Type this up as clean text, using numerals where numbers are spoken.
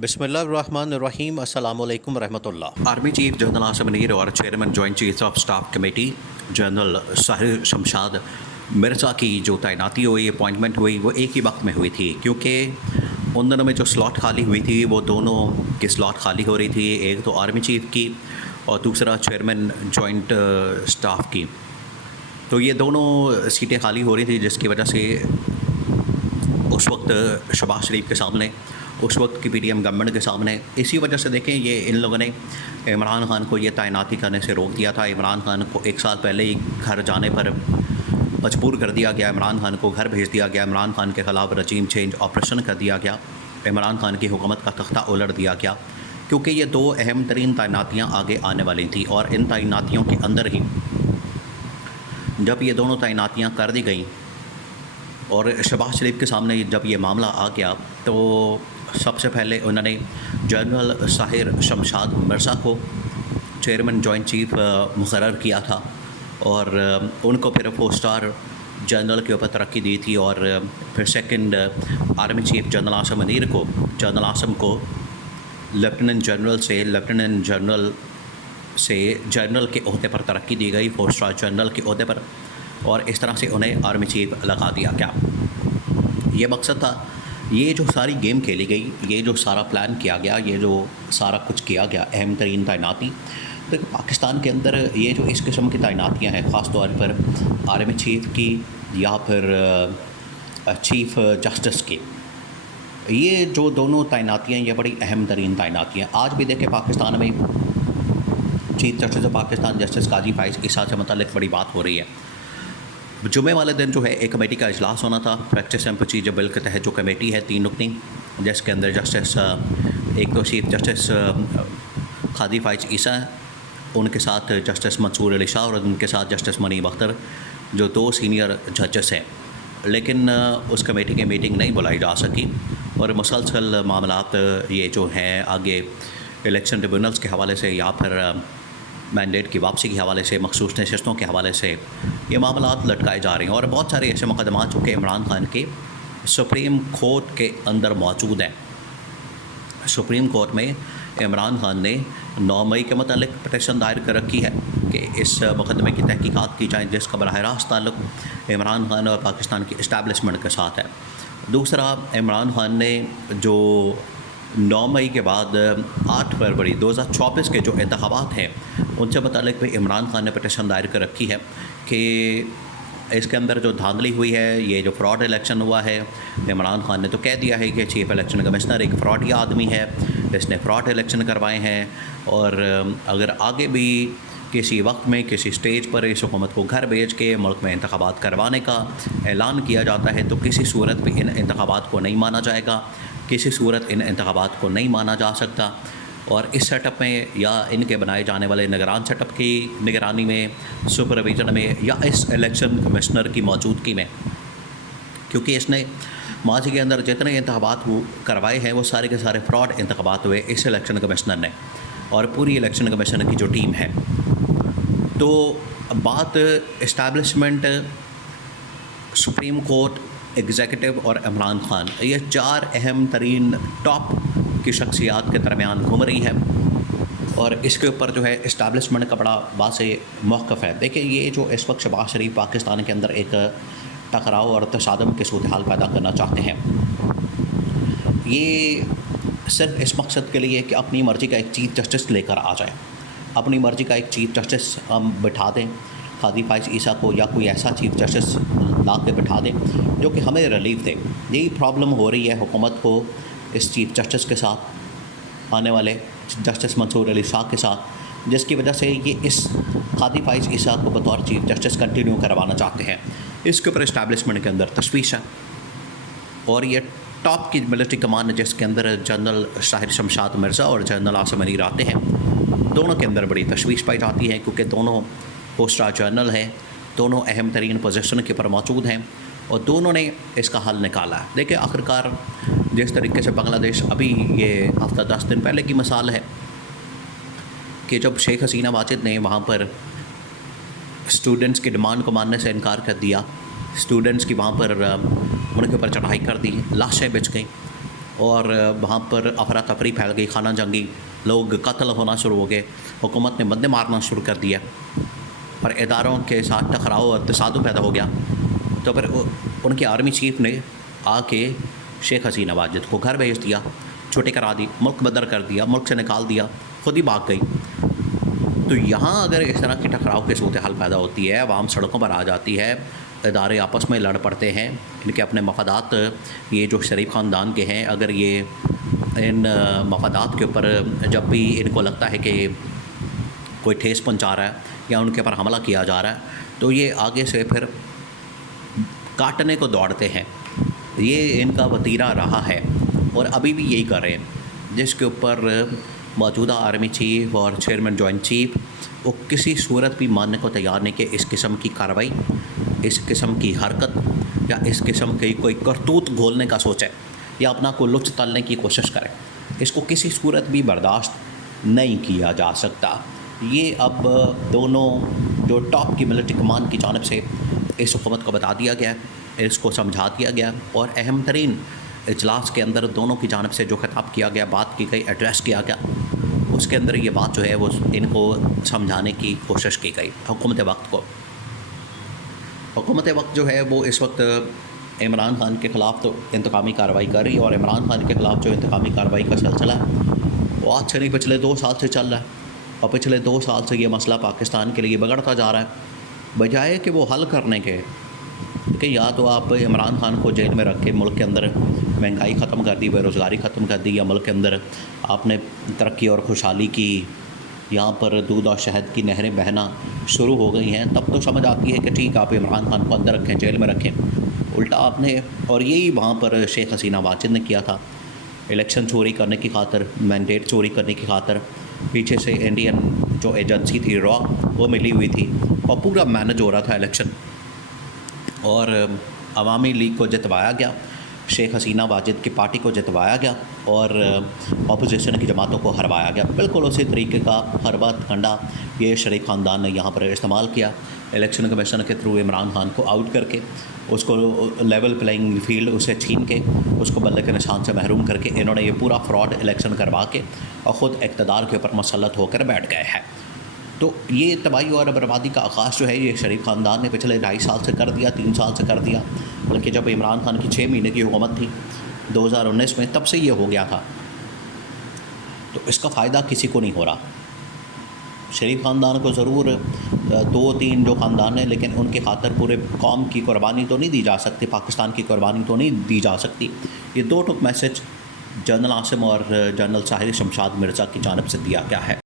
बिस्मिल्लाहिर्रहमानिर्रहीम अस्सलामुअलैकुम रहमतुल्लाह। Army chief general Asim Munir और chairman joint chief of staff committee general Sahir Shamshad Mirza की जो तैनाती हुई, अपॉइंटमेंट हुई, वो एक ही वक्त में हुई थी, क्योंकि उन दिनों में जो स्लॉट खाली हुई थी वो दोनों की स्लॉट खाली हो रही थी। एक तो आर्मी चीफ की और दूसरा चेयरमैन जॉइंट स्टाफ की। तो ये दोनों सीटें खाली हो रही थी, जिसकी वजह से उस वक्त शहबाज शरीफ के सामने, उस वक्त की पीडीएम गवर्नमेंट के सामने, इसी वजह से देखें ये इन लोगों ने इमरान खान को ये तैनाती करने से रोक दिया था। इमरान खान को एक साल पहले ही घर जाने पर मजबूर कर दिया गया, इमरान खान को घर भेज दिया गया, इमरान खान के ख़िलाफ़ रजीम चेंज ऑपरेशन कर दिया गया, इमरान खान की हुकूमत का तख्ता उलट दिया गया, क्योंकि ये दो अहम तरीन तैनातियाँ आगे आने वाली थी। और इन तैनातियों के अंदर ही जब ये दोनों तैनातियाँ कर दी गई और शहबाज शरीफ के सामने जब ये मामला आ गया, तो सबसे पहले उन्होंने जनरल साहिर शमशाद मिर्ज़ा को चेयरमैन जॉइंट चीफ मुकर्रर किया था और उनको फिर 4 स्टार जनरल के ऊपर तरक्की दी थी। और फिर second army chief general Asim Munir को, जनरल आसिम को लेफ्टिनेंट जनरल से जनरल के ओहदे पर तरक्की दी गई, 4 स्टार जनरल के ओहदे पर, और इस तरह से उन्हें आर्मी चीफ लगा दिया गया। ये मकसद था, ये जो सारी गेम खेली गई, ये जो सारा प्लान किया गया, ये जो सारा कुछ किया गया, अहम तरीन तैनाती, तो पाकिस्तान के अंदर ये जो इस किस्म की तैनातियाँ हैं, ख़ास तौर पर आर्मी चीफ की या फिर चीफ जस्टिस की, ये जो दोनों तैनातियाँ, ये बड़ी अहम तरीन तैनातियाँ। आज भी देखें पाकिस्तान में chief justice of Pakistan justice Qazi Faez Isa से मतलब बड़ी बात हो रही है। जुमे वाले दिन जो है एक कमेटी का इजलास होना था, प्रैक्टिस एंड प्रोसीजर बिल के तहत जो कमेटी है 3 रुकनी, जिसके अंदर जस्टिस एक तो चीफ जस्टिस काजी फाइज ईसा, उनके साथ जस्टिस मंसूर अली शाह और उनके साथ जस्टिस मनीब अख्तर, जो 2 सीनियर जजेस हैं। लेकिन उस कमेटी की मीटिंग नहीं बुलाई जा सकी और मुसलसल मामलात ये जो हैं आगे इलेक्शन ट्रिब्यूनल्स के हवाले से या फिर मैंडेट की वापसी के हवाले से, मखसूस नशस्तों के हवाले से ये मामलात लटकाए जा रहे हैं। और बहुत सारे ऐसे मुकदमात जो कि इमरान खान के सुप्रीम कोर्ट के अंदर मौजूद हैं। सुप्रीम कोर्ट में इमरान खान ने 9 मई के मतलब पटिशन दायर कर रखी है कि इस मुकदमे की तहकीकात की जाए, जिसका बराह रास्त ताल्लुक़ इमरान खान और पाकिस्तान की इस्टेब्लिशमेंट के साथ है। दूसरा, इमरान खान ने जो 9 मई के बाद 8 फरवरी 2024 के जो इंतखाबात हैं, उनसे मुताल्लिक़ भी इमरान खान ने पटिशन दायर कर रखी है कि इसके अंदर जो धांधली हुई है, ये जो फ्रॉड इलेक्शन हुआ है, इमरान खान ने तो कह दिया है कि चीफ इलेक्शन कमिश्नर एक फ्रॉडी आदमी है, इसने फ्रॉड इलेक्शन करवाए हैं। और अगर आगे भी किसी वक्त में किसी स्टेज पर इस हुकूमत को घर भेज के मुल्क में इंतखाबात करवाने का ऐलान किया जाता है, तो किसी सूरत में इन इंतखाबात को नहीं माना जाएगा, किसी सूरत इन इंतखाबात को नहीं माना जा सकता। और इस सेटअप में या इनके बनाए जाने वाले निगरान सेटअप की निगरानी में, सुपरविजन में, या इस इलेक्शन कमिश्नर की मौजूदगी में, क्योंकि इसने माजी के अंदर जितने इंतखाबात करवाए हैं वो सारे के सारे फ्रॉड इंतखाबात हुए इस इलेक्शन कमिश्नर ने और पूरी इलेक्शन कमिश्नर की जो टीम है। तो बात इस्टेब्लिशमेंट, सुप्रीम कोर्ट, एग्जीक्यूटिव और इमरान खान, ये 4 अहम तरीन टॉप की शख्सियात के दरमियान घूम रही है और इसके ऊपर जो है इस्टेब्लिशमेंट का बड़ा वाज़ेह मौक़िफ़ है। देखिए, ये जो इस वक्त शहबाज शरीफ पाकिस्तान के अंदर एक टकराव और तशादम के सूरत हाल पैदा करना चाहते हैं, ये सिर्फ इस मकसद के लिए कि अपनी मर्ज़ी का एक चीफ जस्टिस लेकर आ जाए, अपनी मर्ज़ी का एक चीफ जस्टिस हम बिठा दें, काजी फाइज ईसा को, या कोई ऐसा चीफ जस्टिस ला के बिठा दें जो कि हमें रिलीफ दे। यही प्रॉब्लम हो रही है हुकूमत को इस चीफ जस्टिस के साथ, आने वाले जस्टिस मंसूर अली शाह के साथ, जिसकी वजह से ये इस काजी फाइज ईसा को बतौर चीफ जस्टिस कंटिन्यू करवाना चाहते हैं। इसके ऊपर इस्टेब्लिशमेंट के अंदर तशवीश है और ये टॉप की मिलिट्री कमान, जिसके अंदर जनरल साहिर शमशाद मिर्ज़ा और जनरल आसिम मुनीर आते हैं, दोनों के अंदर बड़ी तशवीश पाई जाती है, क्योंकि दोनों पोस्ट जनरल हैं, दोनों अहम तरीन पोजीशन के ऊपर मौजूद हैं और दोनों ने इसका हल निकाला है। देखिए, आखिरकार जिस तरीके से बांग्लादेश, अभी ये हफ्ता 10 दिन पहले की मिसाल है कि जब शेख हसीना वाजिद ने वहाँ पर स्टूडेंट्स की डिमांड को मानने से इनकार कर दिया, स्टूडेंट्स की वहाँ पर उनके ऊपर चढ़ाई कर दी, लाशें बिछ गई और वहाँ पर अफरा तफरी फैल गई, खाना जंगी, लोग कत्ल होना शुरू हो गए, हुकूमत ने बंदे मारना शुरू कर दिया और इदारों के साथ टकराव और तसादुम पैदा हो गया। तो फिर उनके आर्मी चीफ ने आके शेख हसीना वाजिद को घर भेज दिया, छुट्टी करा दी, मुल्क बदर कर दिया, मुल्क से निकाल दिया, खुद ही भाग गई। तो यहाँ अगर इस तरह की टकराव की सूरत हाल पैदा होती है, आवाम सड़कों पर आ जाती है, इदारे आपस में लड़ पड़ते हैं, इनके अपने मफादात, ये जो शरीफ ख़ानदान के हैं, अगर ये इन मफादात के ऊपर जब भी इनको लगता है कि कोई ठेस पहुँचा रहा है या उनके ऊपर हमला किया जा रहा है, तो ये आगे से फिर काटने को दौड़ते हैं। ये इनका वतीरा रहा है और अभी भी यही कर रहे हैं, जिसके ऊपर मौजूदा आर्मी चीफ और चेयरमैन जॉइंट चीफ वो किसी सूरत भी मानने को तैयार नहीं कि इस किस्म की कार्रवाई, इस किस्म की हरकत या इस किस्म की कोई करतूत घोलने का सोचे या अपना को लुच तलने की कोशिश करें, इसको किसी सूरत भी बर्दाश्त नहीं किया जा सकता। ये अब दोनों जो टॉप की मिलिट्री कमान की जानिब से इस हुकूमत को बता दिया गया है, इसको समझा दिया गया और अहम तरीन इजलास के अंदर दोनों की जानिब से जो खिताब किया गया, बात की गई, एड्रेस किया गया, उसके अंदर ये बात जो है वो इनको समझाने की कोशिश की गई हुकूमत वक्त को। हुकूमत वक्त जो है वो इस वक्त इमरान खान के ख़िलाफ़ तो इंतकामी कार्रवाई कर रही है और इमरान खान के ख़िलाफ़ जो इंतकामी कार्रवाई का सिलसिला है वो आज से नहीं, पिछले 2 साल से चल रहा है और पिछले 2 साल से ये मसला पाकिस्तान के लिए बिगड़ता जा रहा है। बजाय कि वो हल करने के कि या तो आप इमरान खान को जेल में रख के मुल्क के अंदर महंगाई ख़त्म कर दी, बेरोज़गारी ख़त्म कर दी, या मुल्क के अंदर आपने तरक्की और खुशहाली की, यहाँ पर दूध और शहद की नहरें बहना शुरू हो गई हैं, तब तो समझ आती है कि ठीक आप इमरान खान को अंदर रखें, जेल में रखें। उल्टा आपने, और यही वहाँ पर शेख हसीना वाजिद ने किया था, इलेक्शन चोरी करने की खातर, मैंडेट चोरी करने की खातर पीछे से इंडियन जो एजेंसी थी रॉ वो मिली हुई थी और पूरा मैनेज हो रहा था इलेक्शन, और अवामी लीग को जितवाया गया, शेख हसीना वाजिद की पार्टी को जितवाया गया और अपोजिशन की जमातों को हरवाया गया। बिल्कुल उसी तरीके का हरबा कंडा ये शरीफ ख़ानदान ने यहाँ पर इस्तेमाल किया, इलेक्शन कमीशन के थ्रू इमरान खान को आउट करके, उसको लेवल प्लेइंग फील्ड उसे छीन के, उसको बल्ले के निशान से महरूम करके इन्होंने ये पूरा फ्रॉड इलेक्शन करवा के और ख़ुद इक़्तिदार के ऊपर मुसल्लत होकर बैठ गए हैं। तो ये तबाही और बर्बादी का आगाज़ जो है ये शरीफ ख़ानदान ने पिछले 2.5 साल से कर दिया, 3 साल से कर दिया, बल्कि जब इमरान खान की 6 महीने की हुकूमत थी 2019 में, तब से ये हो गया था। तो इसका फ़ायदा किसी को नहीं हो रहा। शरीफ ख़ानदान को ज़रूर 2-3 जो ख़ानदान हैं, लेकिन उनके खातर पूरे कौम की कुर्बानी तो नहीं दी जा सकती, पाकिस्तान की कुर्बानी तो नहीं दी जा सकती। ये 2 टुक मैसेज जनरल आसिम और जनरल साहिर शमशाद मिर्ज़ा की जानिब से दिया गया है।